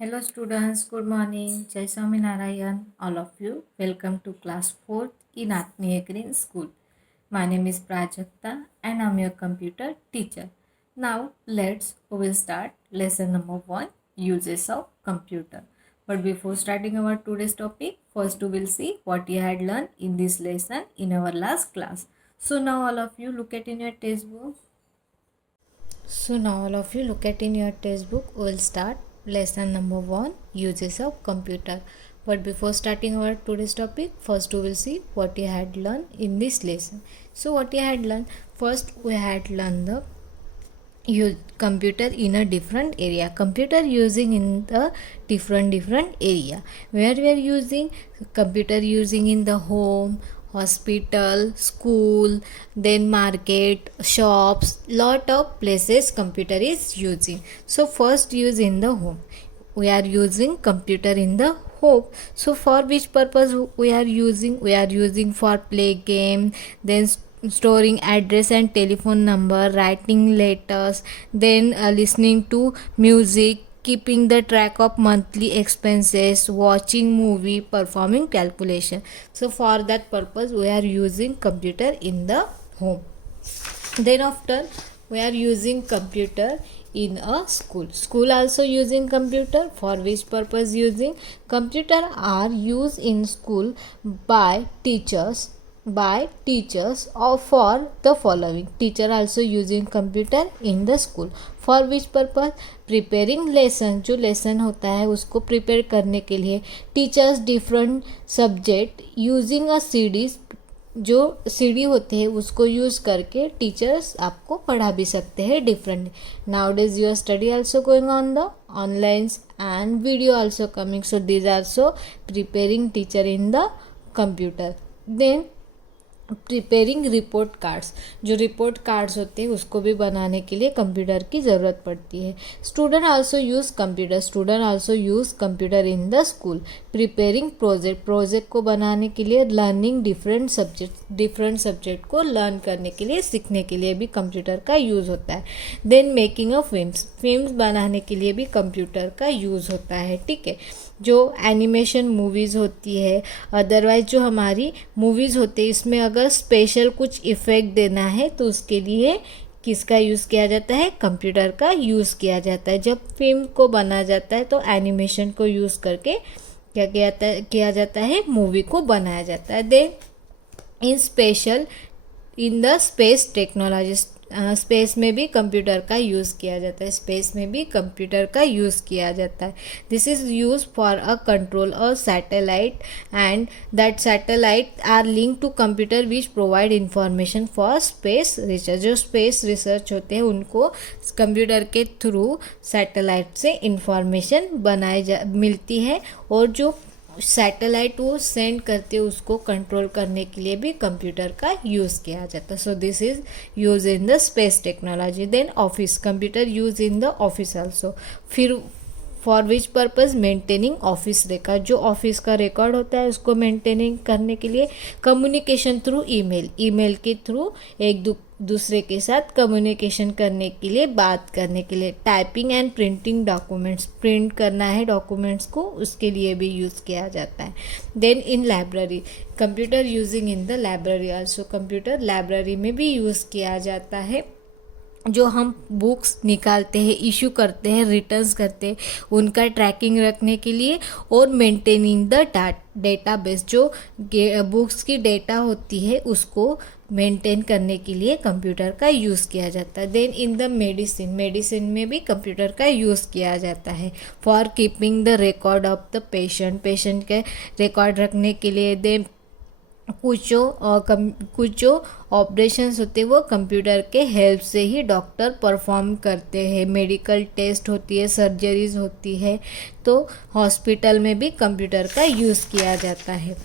Hello students, good morning. Jai Swaminarayan, all of you. Welcome to class 4th in Atmiya Green School. My name is Prajakta and I'm your computer teacher. Now we will start lesson number 1, uses of computer. But before starting our today's topic, first we will see what you had learned in this lesson in our last class. So now all of you look at in your textbook. In your textbook, we'll start lesson number 1, uses of computer. But before starting our today's topic, first we will see what you had learned in this lesson. So what you had learned, first we had learned the use computer in a different area, computer using in the different area, where we are using computer using in the home, hospital, school, then market, shops, lot of places computer is using. So first use in the home, we are using computer in the home. So for which purpose we are using for play game, then storing address and telephone number, writing letters, then listening to music, keeping the track of monthly expenses, watching movie, performing calculation. So for that purpose we are using computer in the home. Then after we are using computer in a school also using computer. For which purpose using computer are used in school by teachers or for the following. Teacher also using computer in the school. For which purpose, preparing lesson, जो lesson होता है उसको prepare करने के लिए teachers different subject using a CDs, जो CD होते हैं उसको यूज़ करके टीचर्स आपको पढ़ा भी सकते हैं different. Now days your study also going on the online and video also coming, so this also preparing teacher in the computer. Then preparing report cards, जो रिपोर्ट कार्ड्स होते हैं उसको भी बनाने के लिए कंप्यूटर की ज़रूरत पड़ती है. Student also use computer in the school. Preparing project को बनाने के लिए, लर्निंग डिफरेंट सब्जेक्ट को लर्न करने के लिए, सीखने के लिए भी कंप्यूटर का यूज़ होता है. देन मेकिंग अ फिल्म्स बनाने के लिए भी कंप्यूटर का यूज़ होता है. ठीक है, जो एनिमेशन मूवीज़ होती है, अदरवाइज जो हमारी मूवीज़ होती है इसमें अगर स्पेशल कुछ इफ़ेक्ट देना है तो उसके लिए किसका यूज़ किया जाता है? कंप्यूटर का यूज़ किया जाता है. जब फिल्म को बना जाता है तो एनिमेशन को यूज़ करके क्या किया जाता है? मूवी को बनाया जाता है. Then in the space technology, space में भी कंप्यूटर का यूज़ किया जाता है. This is use for a control a satellite and that satellite are link to computer which provide information for space research. जो स्पेस रिसर्च होते हैं उनको कंप्यूटर के थ्रू सैटेलाइट से इंफॉर्मेशन मिलती है, और जो सैटेलाइट वो सेंड करते हैं उसको कंट्रोल करने के लिए भी कंप्यूटर का यूज़ किया जाता है. So this is use in the space technology. Then office, computer use in the office also. फिर for which purpose? Maintaining office record, जो ऑफिस का रिकॉर्ड होता है उसको मेंटेनिंग करने के लिए. कम्युनिकेशन थ्रू ईमेल के थ्रू एक दूसरे के साथ कम्युनिकेशन करने के लिए, बात करने के लिए. Typing and printing documents, print करना है डॉक्यूमेंट्स को, उसके लिए भी यूज़ किया जाता है. Then in library, computer using in the library also. Computer library में भी यूज़ किया जाता है. जो हम बुक्स निकालते हैं, इशू करते हैं, रिटर्न्स करते हैं, उनका ट्रैकिंग रखने के लिए, और मेंटेनिंग द डेटाबेस, जो बुक्स की डेटा होती है उसको मेंटेन करने के लिए कंप्यूटर का यूज़ किया जाता है. देन इन द मेडिसिन में भी कंप्यूटर का यूज़ किया जाता है. For keeping the record of the patient के रिकॉर्ड रखने के लिए. देन कुछ जो ऑपरेशंस होते हैं वो कंप्यूटर के हेल्प से ही डॉक्टर परफॉर्म करते हैं. मेडिकल टेस्ट होती है, सर्जरीज होती है, तो हॉस्पिटल में भी कंप्यूटर का यूज़ किया जाता है.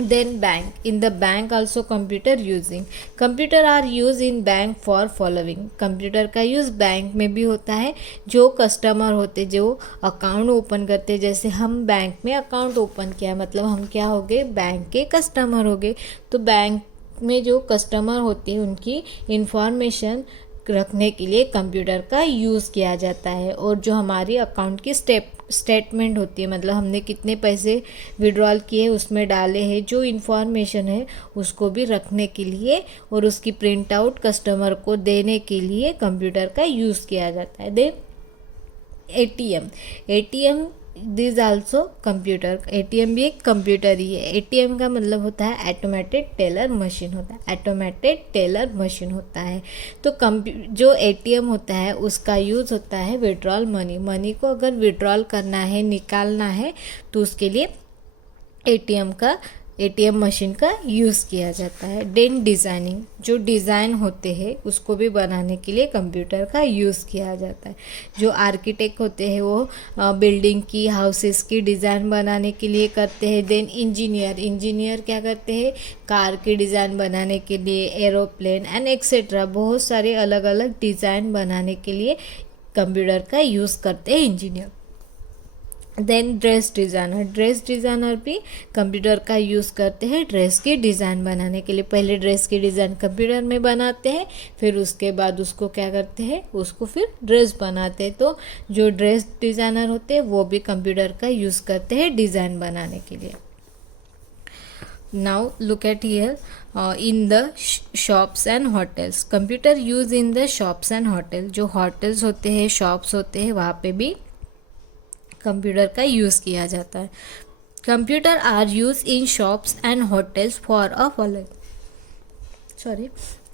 Then bank, in the bank also computer using. Computer are use in bank for following. Computer का यूज़ बैंक में भी होता है. जो कस्टमर होते, जो अकाउंट ओपन करते, जैसे हम बैंक में अकाउंट ओपन किया मतलब हम क्या हो गए? बैंक के कस्टमर हो गए. तो बैंक में जो कस्टमर होते हैं उनकी इंफॉर्मेशन रखने के लिए कंप्यूटर का यूज़ किया जाता है। और जो हमारी अकाउंट की स्टेटमेंट होती है, मतलब हमने कितने पैसे विड्रॉल किए उसमें डाले हैं, जो इन्फॉर्मेशन है उसको भी रखने के लिए और उसकी प्रिंट आउट कस्टमर को देने के लिए कंप्यूटर का यूज़ किया जाता है। Then ATM this also computer. ATM भी एक कंप्यूटर ही है। एटीएम का मतलब होता है ऑटोमेटेड टेलर मशीन होता है, ऑटोमेटेड टेलर मशीन होता है। तो जो एटीएम होता है उसका यूज़ होता है विड्रॉल मनी को अगर विड्रॉल करना है, निकालना है, तो उसके लिए एटीएम मशीन का यूज़ किया जाता है। देन डिज़ाइनिंग, जो डिज़ाइन होते हैं उसको भी बनाने के लिए कंप्यूटर का यूज़ किया जाता है। जो आर्किटेक्ट होते हैं वो बिल्डिंग की, हाउसेस की डिज़ाइन बनाने के लिए करते हैं। देन इंजीनियर क्या करते हैं, कार की डिज़ाइन बनाने के लिए, एरोप्लेन एंड एक्सेट्रा, बहुत सारे अलग अलग डिज़ाइन बनाने के लिए कंप्यूटर का यूज़ करते हैं इंजीनियर। देन ड्रेस डिज़ाइनर भी कंप्यूटर का यूज़ करते हैं ड्रेस की डिज़ाइन बनाने के लिए। पहले ड्रेस की डिज़ाइन कंप्यूटर में बनाते हैं, फिर उसके बाद उसको क्या करते हैं, उसको फिर ड्रेस बनाते हैं। तो जो ड्रेस डिज़ाइनर होते हैं वो भी कंप्यूटर का यूज़ करते हैं डिज़ाइन बनाने के लिए। Now look at here in the shops and hotels, computer use in the shops and hotel. जो होटल्स होते हैं, शॉप्स होते हैं, वहाँ पे भी कंप्यूटर का यूज़ किया जाता है। Computer are use in shops and hotels for a following.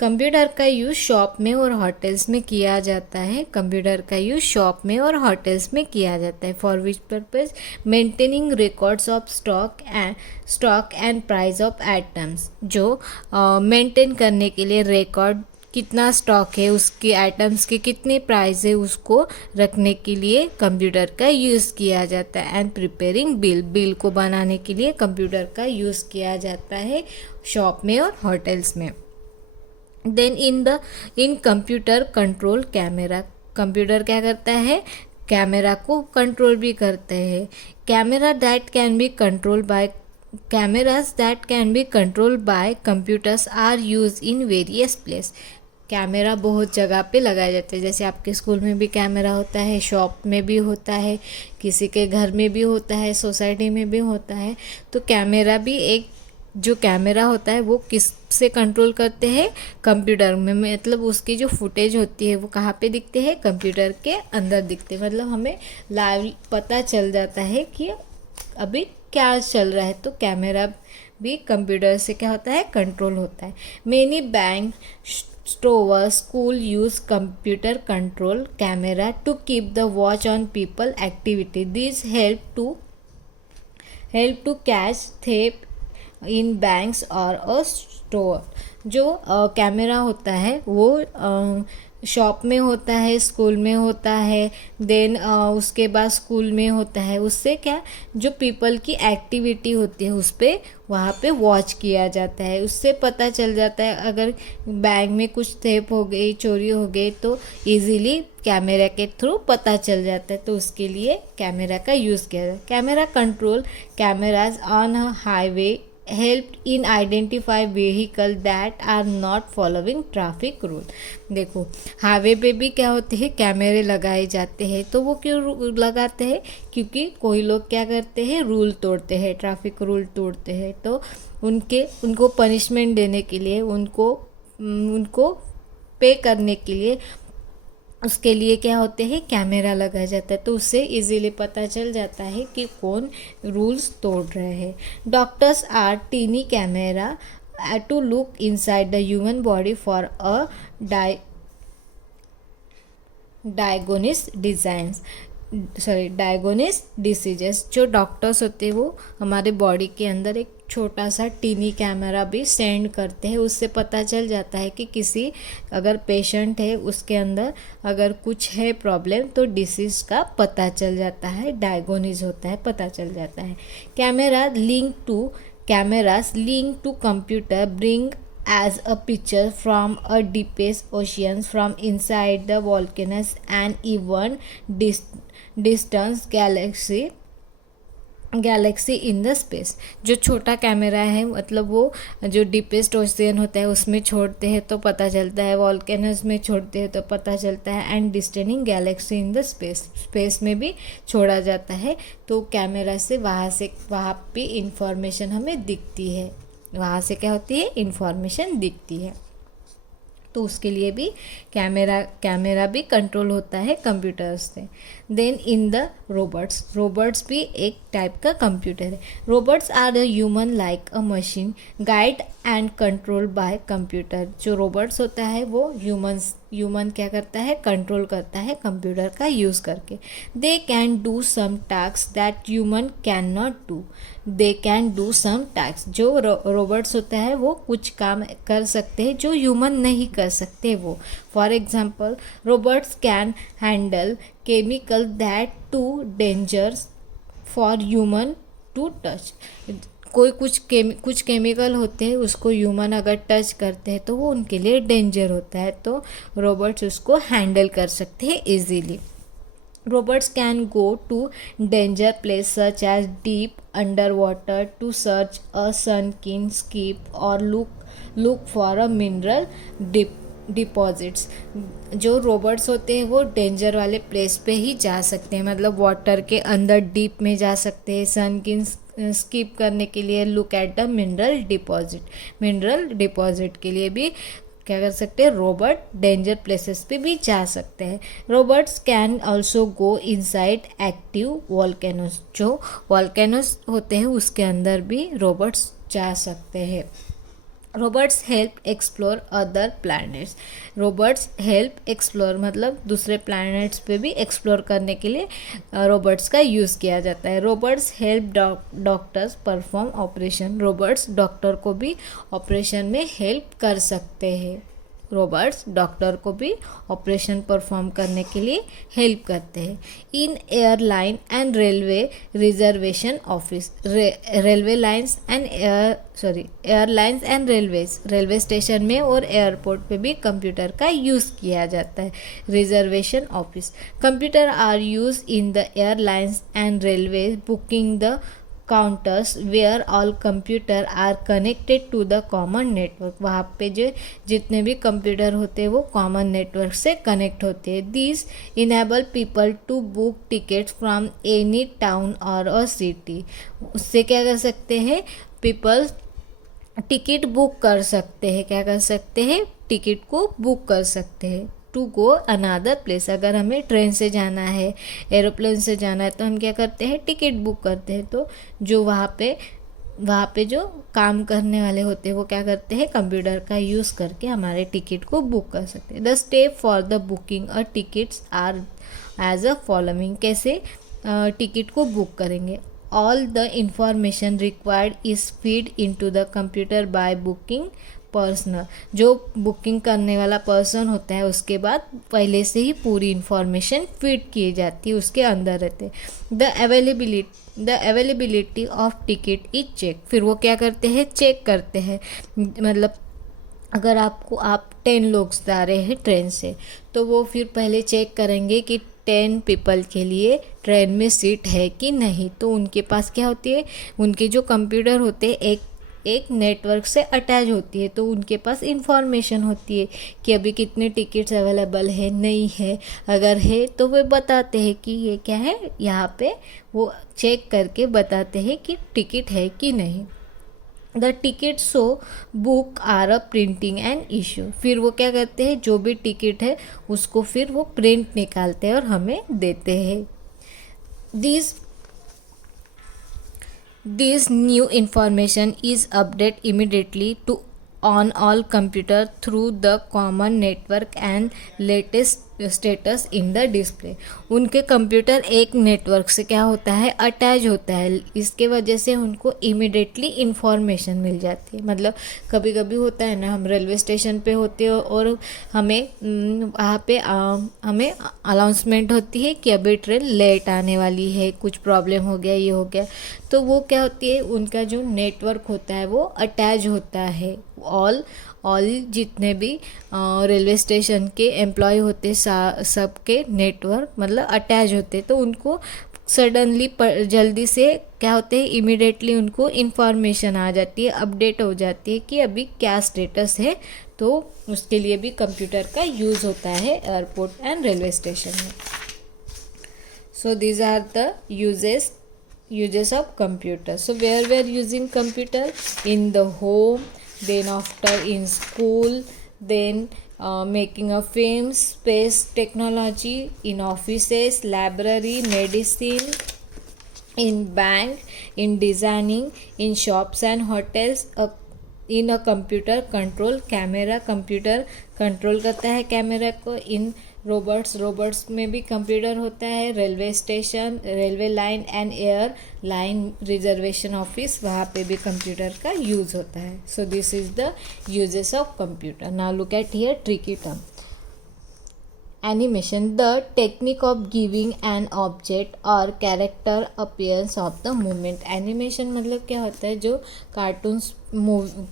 Computer का यूज़ शॉप में और होटल्स में किया जाता है। कंप्यूटर का यूज़ शॉप में और होटल्स में किया जाता है। For which purpose, maintaining records of stock and price of items. जो मेंटेन करने के लिए रिकॉर्ड, कितना स्टॉक है, उसके आइटम्स के कितने प्राइस है, उसको रखने के लिए कंप्यूटर का यूज़ किया जाता है। एंड प्रिपेयरिंग बिल को बनाने के लिए कंप्यूटर का यूज़ किया जाता है शॉप में और होटल्स में। Then in computer control camera, computer क्या करता है, कैमरा को कंट्रोल भी करते हैं। Cameras that can be controlled by computers are use in various place. Camera बहुत जगह पे लगाए जाते हैं, जैसे आपके स्कूल में भी कैमरा होता है, शॉप में भी होता है, किसी के घर में भी होता है, सोसाइटी में भी होता है। तो कैमरा भी एक, जो कैमरा होता है वो किस से कंट्रोल करते हैं, कंप्यूटर में। मतलब उसकी जो फुटेज होती है वो कहाँ पे दिखते हैं, कंप्यूटर के अंदर दिखते हैं। मतलब हमें लाइव पता चल जाता है कि अभी क्या चल रहा है। तो कैमरा भी कंप्यूटर से क्या होता है, कंट्रोल होता है। Many bank, stores, school use computer control camera to keep the watch on people activity. This help to catch thief in banks और अ स्टोर। जो कैमरा होता है वो शॉप में होता है, स्कूल में होता है, देन उसके बाद स्कूल में होता है। उससे क्या, जो पीपल की एक्टिविटी होती है उस पर वहाँ पे वॉच किया जाता है। उससे पता चल जाता है अगर बैंक में कुछ थेप हो गई, चोरी हो गई, तो इजीली कैमरा के थ्रू पता चल जाता है। तो उसके लिए कैमरा का यूज़ किया जाता है। Camera control cameras on a highway help in identify vehicle that are not following traffic rule. देखो हाईवे पे भी क्या होते हैं, कैमरे लगाए जाते हैं। तो वो क्यों लगाते हैं, क्योंकि कोई लोग क्या करते हैं, रूल तोड़ते हैं, ट्रैफिक रूल तोड़ते हैं। तो उनको पनिशमेंट देने के लिए, उनको पे करने के लिए, उसके लिए क्या होते हैं, कैमरा लगाया जाता है। तो उससे इजीली पता चल जाता है कि कौन रूल्स तोड़ रहे हैं। Doctors are tiny camera to look inside the human body for a diagnosis diseases. जो डॉक्टर्स होते हैं वो हमारे बॉडी के अंदर एक छोटा सा टीनी कैमरा भी सेंड करते हैं। उससे पता चल जाता है कि किसी अगर पेशेंट है उसके अंदर अगर कुछ है प्रॉब्लम, तो डिसीज का पता चल जाता है, डायग्नोसिस होता है, पता चल जाता है। Cameras link to computer bring as a picture from a deepest oceans, from inside the volcanoes and even distant galaxy Galaxy in the space. जो छोटा कैमरा है मतलब वो जो डीपेस्ट ओशियन होता है उसमें छोड़ते हैं तो पता चलता है, वॉल्केनोज में छोड़ते हैं तो पता चलता है, and distant galaxy in the space, space में भी छोड़ा जाता है। तो कैमरा से वहाँ पे इंफॉर्मेशन हमें दिखती है, वहाँ से क्या होती है, इंफॉर्मेशन दिखती है। तो उसके लिए भी कैमरा भी कंट्रोल होता है कंप्यूटर्स से। देन इन द रोबोट्स भी एक टाइप का कंप्यूटर है। Robots are the human like a machine guide and control by computer. जो रोबोट्स होता है वो ह्यूमन क्या करता है, कंट्रोल करता है कंप्यूटर का यूज़ करके। They can do some task that human can not do. They can do some task, जो रोबोट्स होता है वो कुछ काम कर सकते हैं जो ह्यूमन नहीं कर सकते वो। For example robots can handle chemical that too dangers for human to touch. कुछ केमिकल होते हैं उसको ह्यूमन अगर टच करते हैं तो वो उनके लिए डेंजर होता है, तो रोबोट्स उसको हैंडल कर सकते हैं easily. Robots can go to danger places such as deep underwater to search a sunken ship or look for a mineral deposits. जो रोबोट्स होते हैं वो डेंजर वाले प्लेस पे ही जा सकते हैं, मतलब वाटर के अंदर डीप में जा सकते हैं, सनकिन स्किप करने के लिए, look at the mineral deposit के लिए भी क्या कर सकते हैं, रोबोट डेंजर प्लेसेस पे भी जा सकते हैं। Robots can also go inside active volcanoes. जो वॉल्केनोस होते हैं उसके अंदर भी रोबोट्स जा सकते हैं। Robots help explore other planets. Robots help explore मतलब दूसरे प्लैनेट्स पे भी एक्सप्लोर करने के लिए रोबोट्स का यूज़ किया जाता है। Robots help doctors perform operation. Robots doctor को भी ऑपरेशन में हेल्प कर सकते हैं। रोबोट्स डॉक्टर को भी ऑपरेशन परफॉर्म करने के लिए हेल्प करते हैं। In airline and railway reservation office. Airlines and railway station में और एयरपोर्ट पे भी कंप्यूटर का यूज़ किया जाता है। Reservation office, computer are use in the airlines and railway booking the counters where all computer are connected to the common network. वहाँ पे जो जितने भी कंप्यूटर होते हैं वो कॉमन नेटवर्क से कनेक्ट होते हैं। This enable people to book tickets from any town और अ सिटी। उससे क्या कर सकते हैं, पीपल टिकट बुक कर सकते हैं, क्या कर सकते हैं, टिकट को बुक कर सकते हैं। टू गो अनदर प्लेस, अगर हमें ट्रेन से जाना है, एरोप्लेन से जाना है तो हम क्या करते हैं, टिकट बुक करते हैं। तो जो वहाँ पे जो काम करने वाले होते हैं वो क्या करते हैं, कंप्यूटर का यूज़ करके हमारे टिकट को बुक कर सकते हैं। The step for the booking a tickets are as a following. कैसे टिकट को बुक करेंगे, all the information required is feed into the computer by booking personal. जो बुकिंग करने वाला पर्सन होता है उसके बाद पहले से ही पूरी इंफॉर्मेशन फीड की जाती है, उसके अंदर रहते। The availability of ticket is check. फिर वो क्या करते हैं, चेक करते हैं, मतलब अगर आप 10 लोग जा रहे हैं ट्रेन से तो वो फिर पहले चेक करेंगे कि 10 पीपल के लिए ट्रेन में सीट है कि नहीं। तो उनके पास क्या होती है, उनके जो कंप्यूटर होते हैं एक नेटवर्क से अटैच होती है, तो उनके पास इंफॉर्मेशन होती है कि अभी कितने टिकट्स अवेलेबल है, नहीं है। अगर है तो वे बताते हैं कि ये क्या है, यहाँ पे वो चेक करके बताते हैं कि टिकट है कि नहीं। The ticket so book are a printing and issue. फिर वो क्या करते हैं, जो भी टिकट है उसको फिर वो प्रिंट निकालते हैं और हमें देते हैं। This new information is updated immediately to on all computer through the common network and latest status in the display. उनके कंप्यूटर एक नेटवर्क से क्या होता है, अटैच होता है, इसके वजह से उनको इमिडिएटली इन्फॉर्मेशन मिल जाती है। मतलब कभी कभी होता है ना, हम रेलवे स्टेशन पे होते हो और हमें वहाँ पे हमें अनाउंसमेंट होती है कि अभी ट्रेन लेट आने वाली है, कुछ प्रॉब्लम हो गया, ये हो गया। तो वो क्या होती है, उनका जो नेटवर्क होता है वो अटैच होता है। ऑल जितने भी रेलवे स्टेशन के एम्प्लॉय होते सबके नेटवर्क मतलब अटैच होते, तो उनको सडनली जल्दी से क्या होते हैं, इमिडिएटली उनको इन्फॉर्मेशन आ जाती है, अपडेट हो जाती है कि अभी क्या स्टेटस है, तो उसके लिए भी कंप्यूटर का यूज़ होता है एयरपोर्ट एंड रेलवे स्टेशन में. So these are the uses of computer. So where we are using computer? In the home, then after in school, then making a films, space technology, in offices, library, medicine, in bank, in designing, in shops and hotels. In a computer control camera, computer control करता है camera को. इन robots में भी computer होता है. Railway station, railway line and air line reservation office, वहाँ पे भी कंप्यूटर का यूज़ होता है. So this is the uses of computer. Now look at here tricky term. Animation, the technique of giving an object or character appearance of the movement. Animation मतलब क्या होता है, जो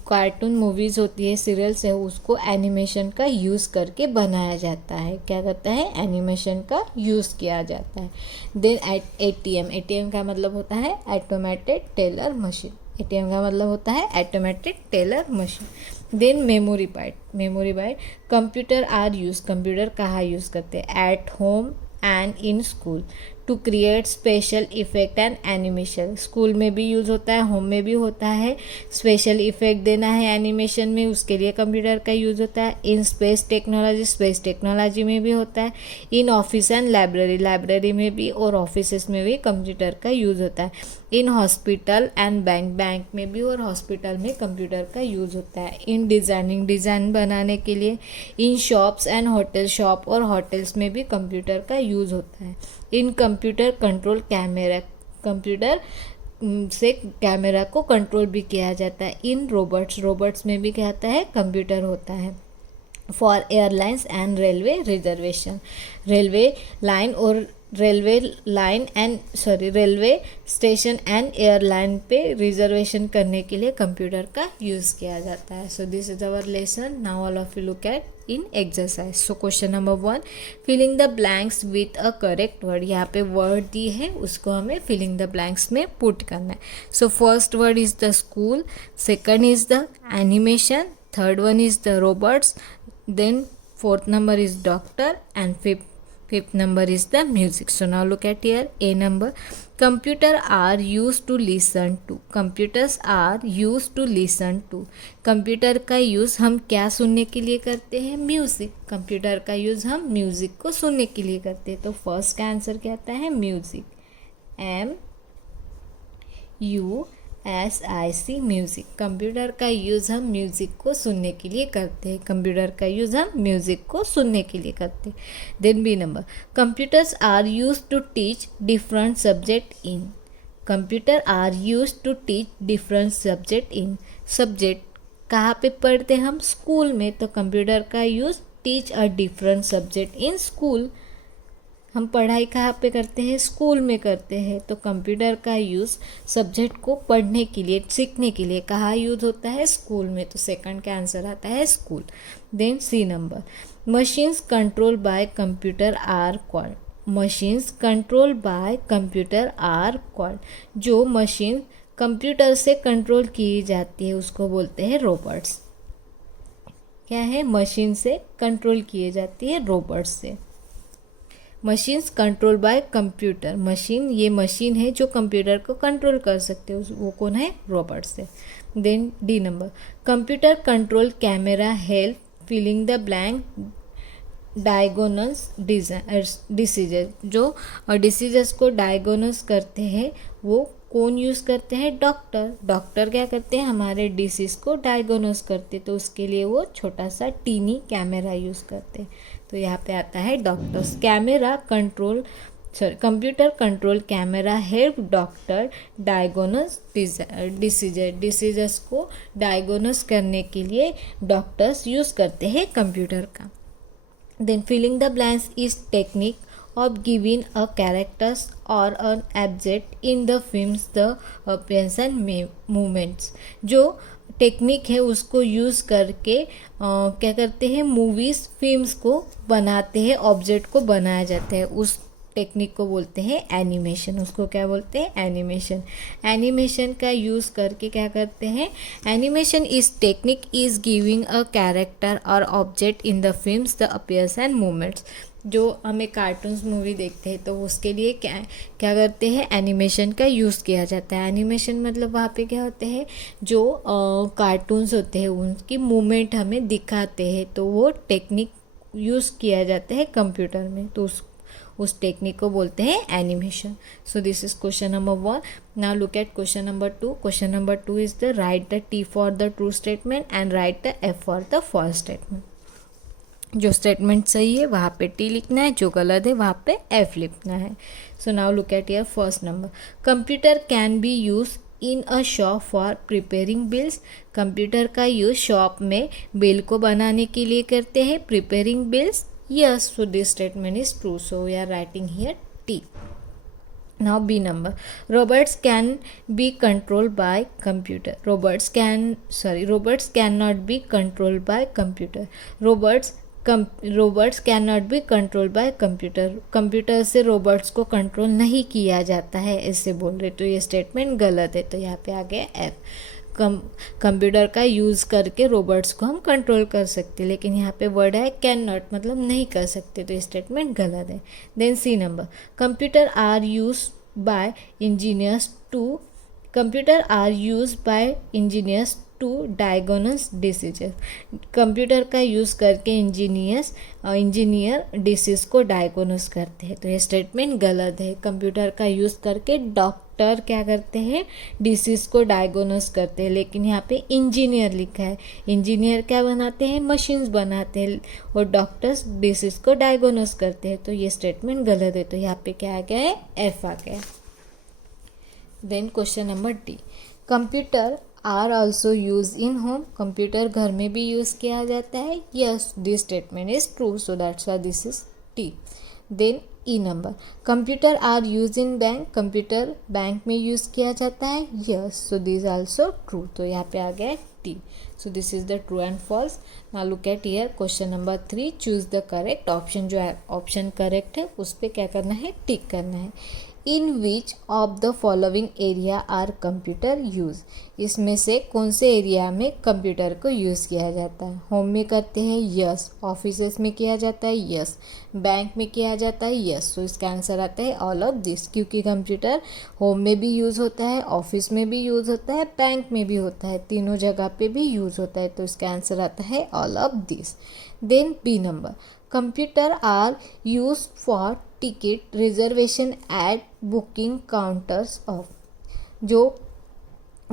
कार्टून मूवीज़ होती है, सीरियल्स है, उसको एनिमेशन का यूज़ करके बनाया जाता है. क्या करता है, एनिमेशन का यूज़ किया जाता है. देन एटीएम का मतलब होता है ऑटोमेटेड टेलर मशीन. एटीएम का मतलब होता है automated teller machine. Then memory byte. Computer are use, computer कहाँ यूज़ करते हैं, at home and in school to create special effect and animation. School में भी यूज़ होता है, होम में भी होता है. स्पेशल इफेक्ट देना है एनिमेशन में, उसके लिए कंप्यूटर का यूज़ होता है. इन स्पेस टेक्नोलॉजी में भी होता है. इन ऑफिस एंड लाइब्रेरी में भी और ऑफिस में भी कंप्यूटर का यूज़ होता है. इन हॉस्पिटल एंड बैंक में भी और हॉस्पिटल में कंप्यूटर का यूज़ होता है. इन डिज़ाइन बनाने के लिए. इन शॉप्स एंड होटल, शॉप और होटल्स में भी कंप्यूटर का यूज़ होता है. इन कंप्यूटर कंट्रोल कैमरा, कंप्यूटर से कैमरा को कंट्रोल भी किया जाता है. इन रोबोट्स में भी क्या होता है, कंप्यूटर होता है. For airlines and railway reservation, railway station and airline पे रिजर्वेशन करने के लिए कंप्यूटर का यूज़ किया जाता है. So this is our lesson. Now all of you look at in exercise. So question number 1, filling the blanks with a correct word. यहाँ पे वर्ड दी है, उसको हमें फिलिंग द ब्लैंक्स में पुट करना है. So first word is the school, second is the animation, third one is the robots, then fourth number is doctor and fifth number is the music. So now look at here. A number, computer are used to listen to. computers are used to listen to. Computer का use हम क्या सुनने के लिए करते हैं, music. Computer का use हम म्यूज़िक को सुनने के लिए करते हैं. तो फर्स्ट का आंसर क्या आता है, म्यूज़िक. MUSIC music. कंप्यूटर का यूज़ हम म्यूज़िक को सुनने के लिए करते हैं. कंप्यूटर का यूज़ हम म्यूज़िक को सुनने के लिए करते हैं. Then B number, computers are use to teach different subject in. Computer are use to teach different subject in. Subject कहाँ पे पढ़ते हम, स्कूल में. तो कंप्यूटर का use teach a different subject in school. हम पढ़ाई कहाँ पे करते हैं, स्कूल में करते हैं. तो कंप्यूटर का यूज़ सब्जेक्ट को पढ़ने के लिए, सीखने के लिए कहाँ यूज़ होता है, स्कूल में. तो सेकंड का आंसर आता है school. Then C number, machines control by computer are called. Machines control by computer are called. जो मशीन कंप्यूटर से कंट्रोल की जाती है उसको बोलते हैं रोबोट्स. क्या है, मशीन से कंट्रोल किए जाती है, रोबोट्स से. Machines control by computer. Machine, ये मशीन है जो कंप्यूटर को कंट्रोल कर सकते हो, वो कौन है, रोबोट्स है. Then D number, computer control camera help filling the blank diagnose diseases. जो डिसीजस को डायगोनस करते हैं वो कौन यूज़ करते हैं, डॉक्टर क्या करते हैं, हमारे डिसीज को डायगोनस करते. तो उसके लिए वो छोटा सा टीनी कैमरा यूज़ करते हैं. तो यहाँ पे आता है doctors. Computer control camera help doctor diagnose diseases को डायगोनस करने के लिए डॉक्टर्स यूज़ करते हैं कंप्यूटर का. Then filling the blanks is technique of giving a characters or an object in the films the appearance and movements. जो technique है उसको यूज़ करके क्या करते हैं, मूवीज़ फिल्म्स को बनाते हैं, ऑब्जेक्ट को बनाया जाता है. टेक्निक को बोलते हैं एनिमेशन। उसको क्या बोलते हैं? एनिमेशन। एनिमेशन का यूज़ करके क्या करते हैं? Animation is technique is giving a character और object in the films the appears and movements. जो हमें कार्टून्स मूवी देखते हैं तो उसके लिए क्या क्या करते हैं? एनिमेशन का यूज़ किया जाता है। एनिमेशन मतलब वहाँ पे क्या होते हैं? जो कार्टून्स होते हैं उनकी मूवमेंट हमें दिखाते हैं, तो वो टेक्निक यूज़ किया जाता है कंप्यूटर में, तो उस टेक्निक को बोलते हैं animation. So this is question number 1। Now look at question number 2। Question number 2 is the write the T for the true statement and write the F for the false statement. जो statement सही है वहाँ पे T लिखना है, जो गलत है वहाँ पे एफ लिखना है। So now look at your first number. Computer can be use in a shop for preparing bills. Computer का यूज शॉप में बिल को बनाने के लिए करते हैं। Preparing bills, yes, so this statement is true, so we are writing here T. Now B number. Robots can be controlled by computer. Robots cannot be controlled by computer. Robots can not be controlled bye computer. Computer से robots को control नहीं किया जाता है, ऐसे बोल रहे, तो ये स्टेटमेंट गलत है। तो यहाँ पे आ गया एफ। कंप्यूटर का यूज़ करके रोबोट्स को हम कंट्रोल कर सकते, लेकिन यहाँ पे वर्ड है कैन नॉट, मतलब नहीं कर सकते, तो ये स्टेटमेंट गलत है। Then C number. Computer are use by engineers to diagnose diseases. Computer का यूज़ करके इंजीनियर डिसीज को डायग्नोस करते हैं, तो ये स्टेटमेंट गलत है। कंप्यूटर का यूज़ करके डॉक्टर क्या करते हैं? डिसीज को डायग्नोस करते हैं, लेकिन यहाँ पे इंजीनियर लिखा है। इंजीनियर क्या बनाते हैं? मशीन्स बनाते हैं, और डॉक्टर्स डिसीज को डायग्नोस करते हैं, तो ये स्टेटमेंट गलत है। तो यहाँ पे क्या आ गया है? एफ आ गया। Then question number D. Computer are also use in home. Computer घर में भी यूज़ किया जाता है। Yes, this statement is true, so that's why this is T. Then E number. Computer are use in bank. Computer bank में use किया जाता है। Yes, so this also true, तो यहाँ पे आ गया T. So this is the true and false. Now look at here question number 3। Choose the correct option. जो है ऑप्शन करेक्ट है उस पर क्या करना है? टिक करना है। In which of the following area are computer use. इसमें से कौन से एरिया में कंप्यूटर को यूज़ किया जाता है? होम में करते हैं, यस। ऑफिसेस में किया जाता है, यस। बैंक में किया जाता है, यस। तो इसका आंसर आता है ऑल ऑफ दिस, क्योंकि कंप्यूटर होम में भी यूज़ होता है, ऑफिस में भी यूज़ होता है, बैंक में भी होता है, तीनों जगह पे भी यूज़ होता है, तो इसका आंसर आता है all of this. Then B number. Computer are use for ticket reservation at booking counters of. जो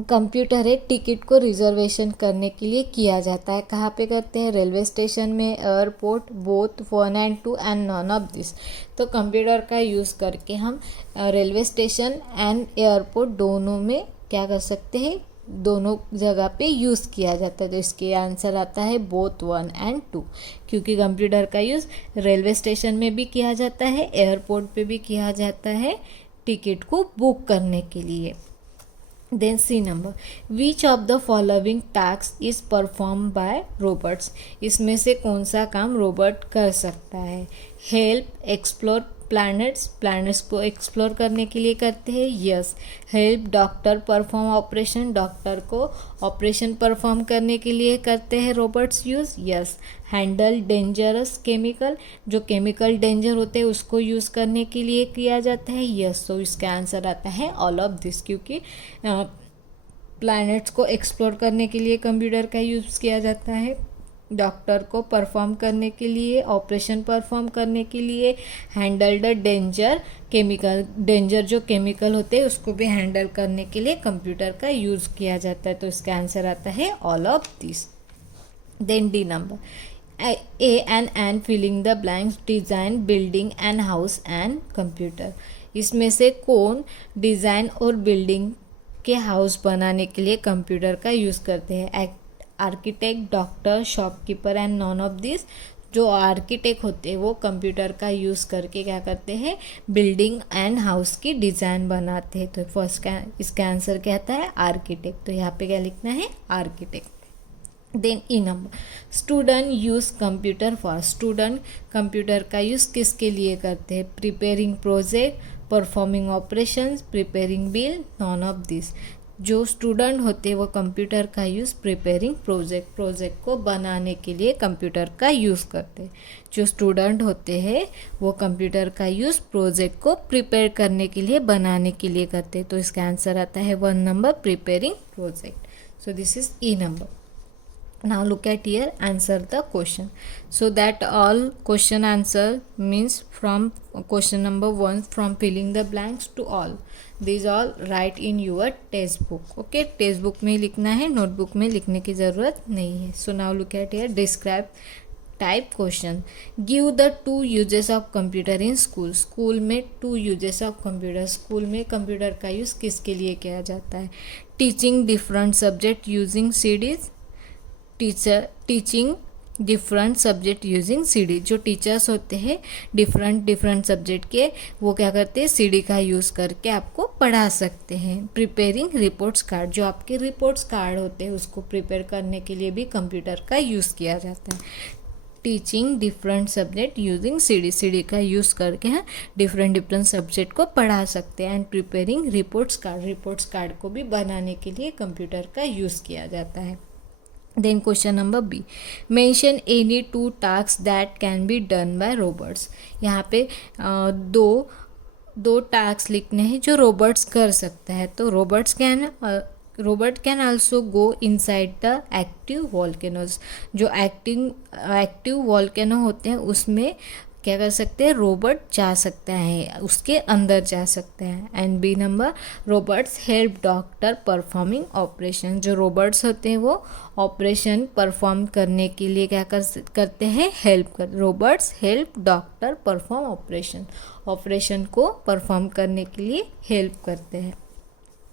कंप्यूटर है टिकट को रिजर्वेशन करने के लिए किया जाता है। कहाँ पे करते हैं? रेलवे स्टेशन में, airport, both 1 and 2 and non of this. तो कंप्यूटर का यूज़ करके हम रेलवे स्टेशन एंड एयरपोर्ट दोनों में क्या कर सकते हैं? दोनों जगह पे यूज़ किया जाता है, तो इसके आंसर आता है बोथ 1 and 2, क्योंकि कंप्यूटर का यूज़ रेलवे स्टेशन में भी किया जाता है, एयरपोर्ट पे भी किया जाता है टिकट को बुक करने के लिए। Then C number. Which of the following task is perform by robots. इसमें से कौन सा काम रोबोट कर सकता है? हेल्प एक्सप्लोर प्लैनेट्स को एक्सप्लोर करने के लिए करते हैं, yes. Help doctor perform operation, doctor को ऑपरेशन परफॉर्म करने के लिए करते हैं robots use, yes. Handle dangerous chemical, जो केमिकल डेंजर होते हैं उसको यूज़ करने के लिए किया जाता है, यस। तो इसका आंसर आता है ऑल ऑफ दिस, क्योंकि प्लैनेट्स को एक्सप्लोर करने के लिए कंप्यूटर का यूज़ किया जाता है, डॉक्टर को परफॉर्म करने के लिए, ऑपरेशन परफॉर्म करने के लिए, handle the danger chemical, danger जो केमिकल होते हैं उसको भी हैंडल करने के लिए कंप्यूटर का यूज़ किया जाता है, तो इसका आंसर आता है all of this. Then D number. A and filling the blanks design building and house and computer. इसमें से कौन डिज़ाइन और बिल्डिंग के हाउस बनाने के लिए कंप्यूटर का यूज़ करते हैं? Architect, doctor, shopkeeper and non of this. जो आर्किटेक्ट होते हैं वो कंप्यूटर का यूज़ करके क्या करते हैं? बिल्डिंग एंड हाउस की डिज़ाइन बनाते हैं, तो फर्स्ट का इसका आंसर क्या आता है? आर्किटेक्ट। तो यहाँ पे क्या लिखना है? Architect. Then E number, student use computer for, student computer का यूज़ किसके लिए करते हैं? Preparing project, performing operations, preparing bill, none of this. जो स्टूडेंट होते हैं वो कंप्यूटर का यूज़ प्रिपेयरिंग प्रोजेक्ट को बनाने के लिए कंप्यूटर का यूज़ करते हैं। जो स्टूडेंट होते हैं वो कंप्यूटर का यूज़ प्रोजेक्ट को प्रिपेयर करने के लिए बनाने के लिए करते हैं। तो इसका आंसर आता है 1 number, preparing project. So this is E number. Now look at here, answer the question. So that all question answer means from question number 1 from filling the blanks to all. These all write in your textbook. Okay, textbook में लिखना है, notebook में लिखने की ज़रूरत नहीं है. So now look at here, describe type question. Give the 2 uses of computer in school. School में 2 यूजेस ऑफ कंप्यूटर, स्कूल में कंप्यूटर का यूज़ किसके लिए किया जाता है? Teaching different subject using CDs, teaching different subject using CD. जो teachers होते हैं डिफरेंट सब्जेक्ट के, वो क्या करते हैं? सीडी का यूज़ करके आपको पढ़ा सकते हैं. प्रिपेयरिंग रिपोर्ट्स कार्ड, जो आपके रिपोर्ट्स कार्ड होते हैं उसको प्रिपेयर करने के लिए भी कंप्यूटर का यूज़ किया जाता है. Teaching different subject using CD का यूज़ करके हम डिफरेंट सब्जेक्ट को पढ़ा सकते हैं. एंड प्रिपेयरिंग रिपोर्ट्स कार्ड को भी बनाने के लिए कंप्यूटर का यूज़ किया जाता है. Then question number B, mention any 2 tasks that can be done by robots. यहाँ पे दो टास्क लिखने हैं जो रोबोट्स कर सकता है. तो robot can also go inside the active volcanoes. जो एक्टिव वॉल्केनो होते हैं उसमें क्या कर सकते हैं? रोबोट जा सकता है, उसके अंदर जा सकता है. And B number, robots help doctor performing operation. जो रोबोट्स होते हैं वो ऑपरेशन परफॉर्म करने के लिए क्या करते हैं? Robots help doctor perform operation को परफॉर्म करने के लिए हेल्प करते हैं.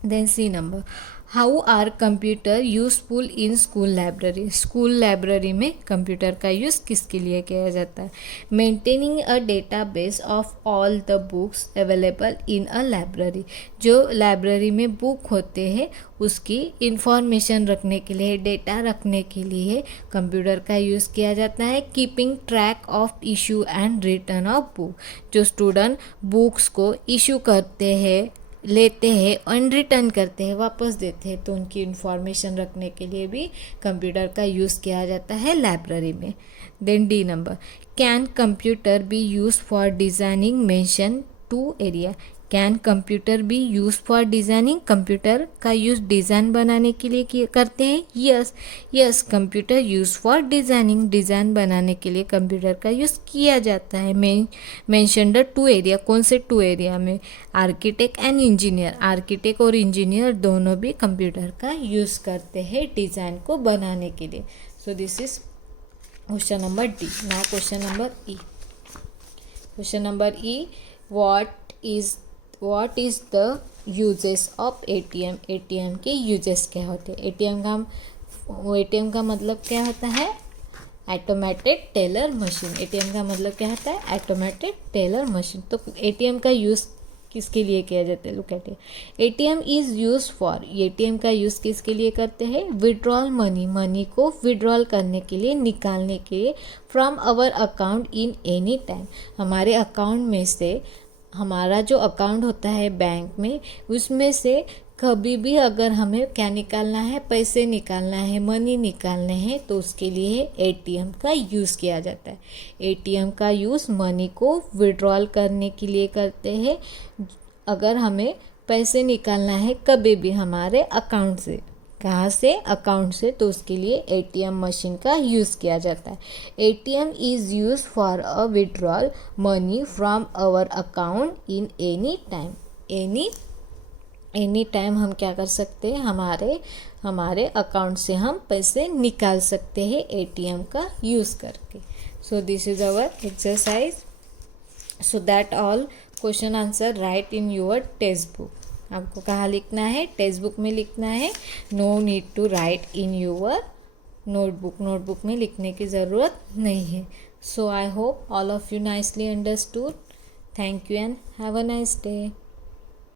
Then C number, how are computer useful in school library. School library में कंप्यूटर का यूज़ किसके लिए किया जाता है? Maintaining a database of all the books available in a library. जो लाइब्रेरी में बुक होते हैं उसकी इंफॉर्मेशन रखने के लिए, डेटा रखने के लिए कंप्यूटर का यूज़ किया जाता है. Keeping track of issue and return of book. जो स्टूडेंट बुक्स को इशू करते हैं, लेते हैं और रिटर्न करते हैं, वापस देते हैं, तो उनकी इंफॉर्मेशन रखने के लिए भी कंप्यूटर का यूज़ किया जाता है लाइब्रेरी में. Then D number, can computer be use for designing, mention 2 area. Can computer be use for designing. Computer का यूज़ डिज़ाइन बनाने के लिए करते हैं. Yes computer use for designing. Design बनाने के लिए कंप्यूटर का यूज़ किया जाता है. Mention the 2 area. कौन से 2 एरिया में? Architect and engineer. आर्किटेक्ट और इंजीनियर दोनों भी कंप्यूटर का यूज़ करते हैं डिज़ाइन को बनाने के लिए. सो this is question number D. Now question number E. Question number E, what is the uses of ATM. ATM के यूजेस क्या होते हैं? एटीएम का मतलब क्या होता है? Automated teller machine. एटीएम का मतलब क्या होता है? Automated teller machine. तो एटीएम का यूज़ किसके लिए किया जाता है? Look at it. ATM is use for. ATM का यूज़ किसके लिए करते हैं? विड्रॉल मनी को विड्रॉल करने के लिए, निकालने के लिए. From our account in any time. हमारे अकाउंट में से, हमारा जो अकाउंट होता है बैंक में, उसमें से कभी भी अगर हमें क्या निकालना है? पैसे निकालना है, मनी निकालने हैं, तो उसके लिए एटीएम का यूज़ किया जाता है. एटीएम का यूज़ मनी को विड्रॉल करने के लिए करते हैं. अगर हमें पैसे निकालना है कभी भी हमारे अकाउंट से, कहाँ से? अकाउंट से, तो उसके लिए एटीएम मशीन का यूज़ किया जाता है. ATM is use for a withdrawal money from our account in any time. Any time हम क्या कर सकते हैं? हमारे अकाउंट से हम पैसे निकाल सकते हैं एटीएम का यूज़ करके. So this is our exercise. So that all question answer write in your text book. आपको कहाँ लिखना है? टेक्स्ट बुक में लिखना है. No need to write in your notebook में लिखने की ज़रूरत नहीं है. So I hope all of you nicely understood. Thank you and have a nice day.